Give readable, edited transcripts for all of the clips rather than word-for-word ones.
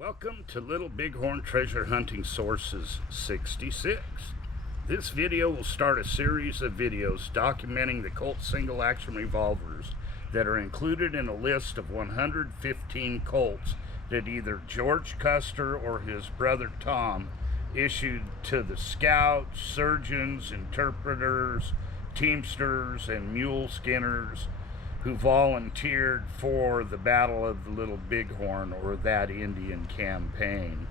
Welcome to Little Bighorn Treasure Hunting Sources 66. This video will start a series of videos documenting the Colt single action revolvers that are included in a list of 115 Colts that either George Custer or his brother Tom issued to the scouts, surgeons, interpreters, teamsters, and mule skinners who volunteered for the Battle of the Little Bighorn, or that Indian campaign.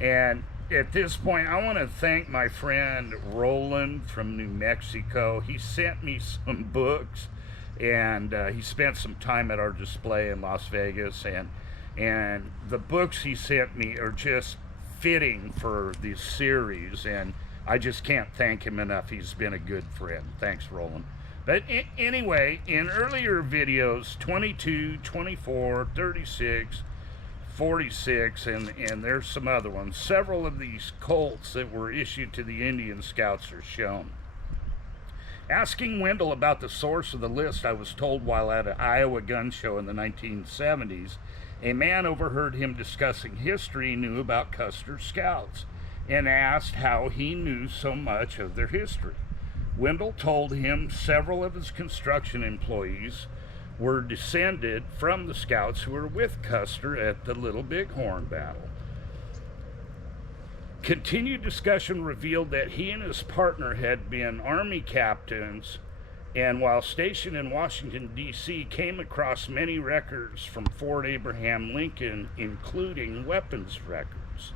And at this point, I want to thank my friend Roland from New Mexico. He sent me some books, and he spent some time at our display in Las Vegas, and the books he sent me are just fitting for this series, and I just can't thank him enough. He's been a good friend. Thanks, Roland. But anyway, in earlier videos, 22, 24, 36, 46, and there's some other ones, several of these Colts that were issued to the Indian Scouts are shown. Asking Wendell about the source of the list, I was told while at an Iowa gun show in the 1970s, a man overheard him discussing history he knew about Custer's Scouts and asked how he knew so much of their history. Wendell told him several of his construction employees were descended from the Scouts who were with Custer at the Little Bighorn battle. Continued discussion revealed that he and his partner had been Army captains, and while stationed in Washington, D.C., came across many records from Fort Abraham Lincoln, including weapons records.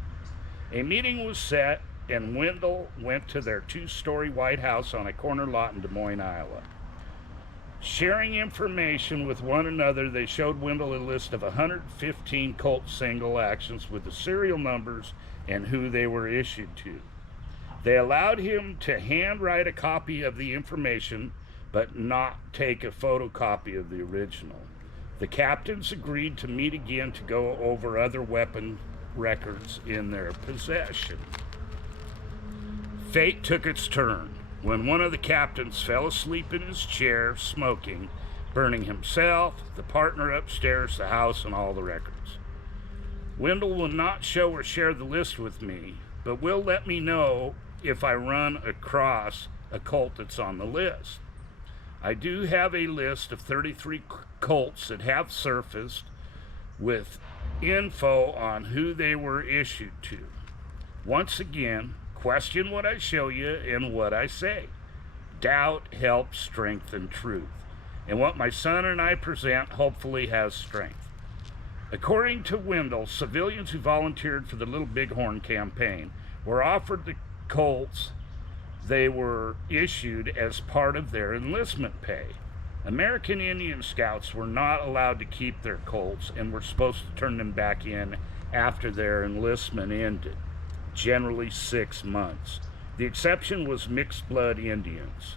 A meeting was set, and Wendell went to their two-story White House on a corner lot in Des Moines, Iowa. Sharing information with one another, they showed Wendell a list of 115 Colt single actions with the serial numbers and who they were issued to. They allowed him to handwrite a copy of the information, but not take a photocopy of the original. The captains agreed to meet again to go over other weapon records in their possession. Fate took its turn when one of the captains fell asleep in his chair smoking, burning himself, the partner upstairs, the house, and all the records. Wendell will not show or share the list with me, but will let me know if I run across a Colt that's on the list. I do have a list of 33 Colts that have surfaced with info on who they were issued to. Once again, question what I show you and what I say. Doubt helps strengthen truth. And what my son and I present hopefully has strength. According to Wendell, civilians who volunteered for the Little Bighorn campaign were offered the Colts they were issued as part of their enlistment pay. American Indian Scouts were not allowed to keep their Colts and were supposed to turn them back in after their enlistment ended. Generally 6 months. The exception was mixed blood Indians.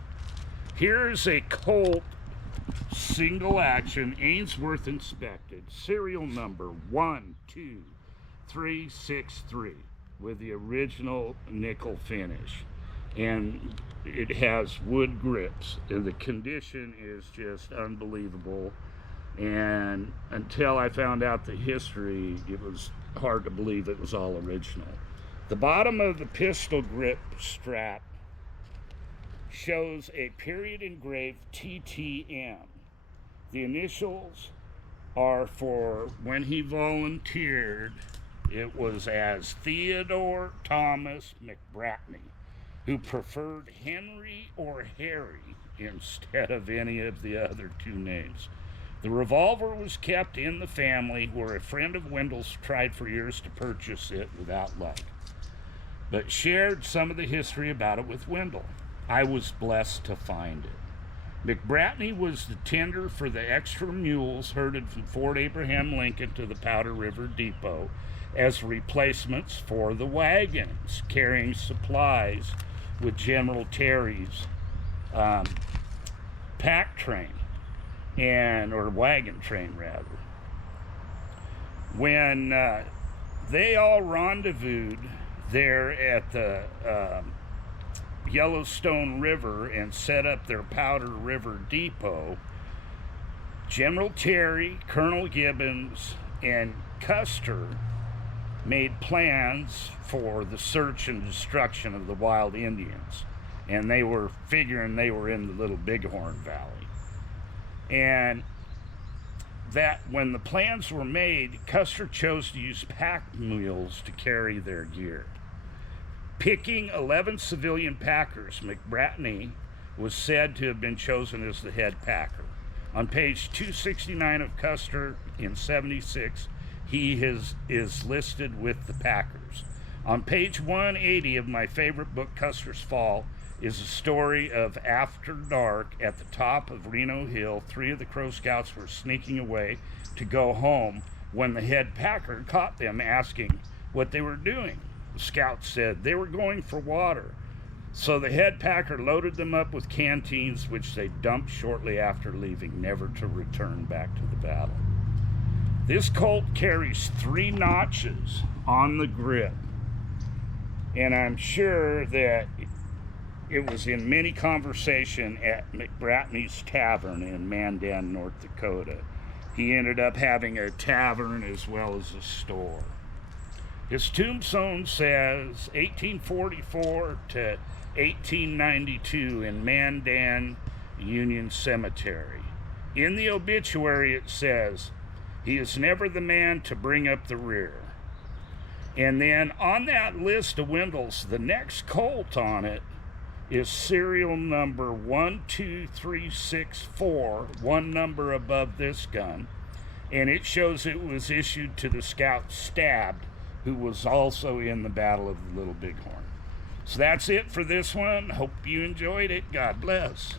Here's a Colt single action Ainsworth inspected, serial number 12363 with the original nickel finish, and it has wood grips, and the condition is just unbelievable. And until I found out the history, it was hard to believe it was all original. The bottom of the pistol grip strap shows a period engraved TTM. The initials are for when he volunteered. It was as Theodore Thomas McBratney, who preferred Henry or Harry instead of any of the other two names. The revolver was kept in the family, where a friend of Wendell's tried for years to purchase it without luck, but shared some of the history about it with Wendell. I was blessed to find it. McBratney was the tender for the extra mules herded from Fort Abraham Lincoln to the Powder River Depot as replacements for the wagons carrying supplies with General Terry's pack train, or wagon train rather. When they all rendezvoused there at the Yellowstone River and set up their Powder River Depot, General Terry, Colonel Gibbons, and Custer made plans for the search and destruction of the wild Indians. And they were figuring they were in the Little Bighorn Valley. And that when the plans were made, Custer chose to use pack mules to carry their gear. Picking 11 civilian packers, McBratney was said to have been chosen as the head packer. On page 269 of Custer in 76, he is listed with the packers. On page 180 of my favorite book, Custer's Fall, is a story of after dark at the top of Reno Hill. 3 of the Crow Scouts were sneaking away to go home when the head packer caught them asking what they were doing. The scouts said they were going for water. So the head packer loaded them up with canteens, which they dumped shortly after leaving, never to return back to the battle. This Colt carries 3 notches on the grip, and I'm sure that it was in many conversation at McBratney's Tavern in Mandan, North Dakota. He ended up having a tavern as well as a store. His tombstone says 1844 to 1892 in Mandan Union Cemetery. In the obituary it says, "He is never the man to bring up the rear." And then on that list of Wendell's, the next Colt on it is serial number 12364, one number above this gun, and it shows it was issued to the scout Stabbed, who was also in the Battle of the Little Bighorn. So that's it for this one. Hope you enjoyed it. God bless.